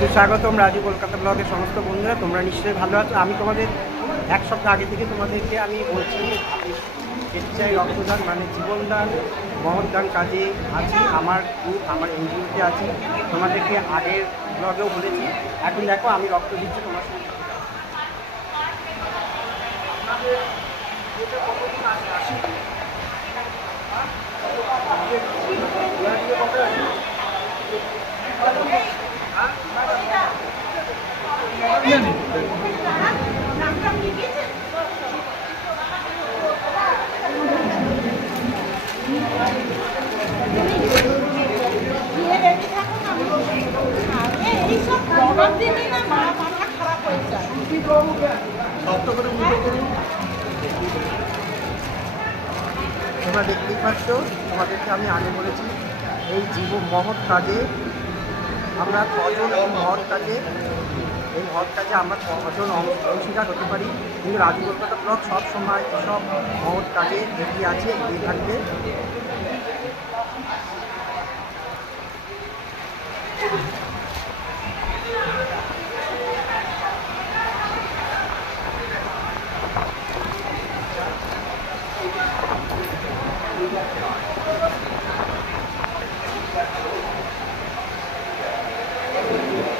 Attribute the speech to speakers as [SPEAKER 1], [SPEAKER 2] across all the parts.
[SPEAKER 1] সুস্বাগতম রাজু কলকাতা ব্লগের সমস্ত বন্ধুরা, তোমরা নিশ্চয়ই ভালো আছো। আমি তোমাদের এক সপ্তাহ আগে থেকে তোমাদেরকে আমি বলছি স্বেচ্ছায় রক্তদান মানে জীবনদান, মহৎদান কাজে আছি, আমার গ্রুপ আমার এনজিওতে আছি। তোমাদেরকে আগের ব্লগেও বলেছি, এখন দেখো আমি রক্ত দিচ্ছি তোমার সঙ্গে। তোমরা দেখতেই পাচ্ছ, তোমাদেরকে আমি আগে বলেছি, এই জীব মহৎ কাজে, আমরা কজন মহৎ কাজে এই মহৎ কাজে আমরা কজন অং- অংশীদার হতে পারি, কিন্তু রাজু কলকাতা ব্লক সব সময় এসব মহৎ কাজে এগিয়ে আছে, এগিয়ে থাকবে।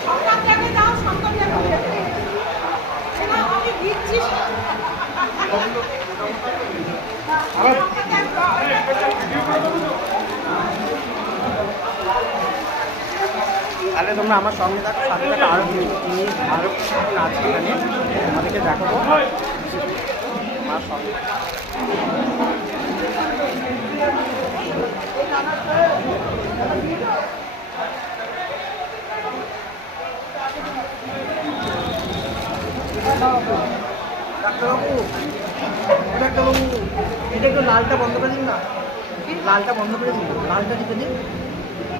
[SPEAKER 2] সরকার থেকে দাও সরকার থেকে সেটা আমি দিচ্ছি
[SPEAKER 1] তাহলে তোমরা আমার সঙ্গে থাকো, সাথে থাকো জিনিস আরও কিছু আছে এখানে তোমাদেরকে দেখাবো আমার সঙ্গে থাকো। ডাক্তারবাবু ডাক্তারবাবু এটা একটু লালটা বন্ধ করে দিন না। লালটা বন্ধ করে দিন। লালটা দিতে দিন।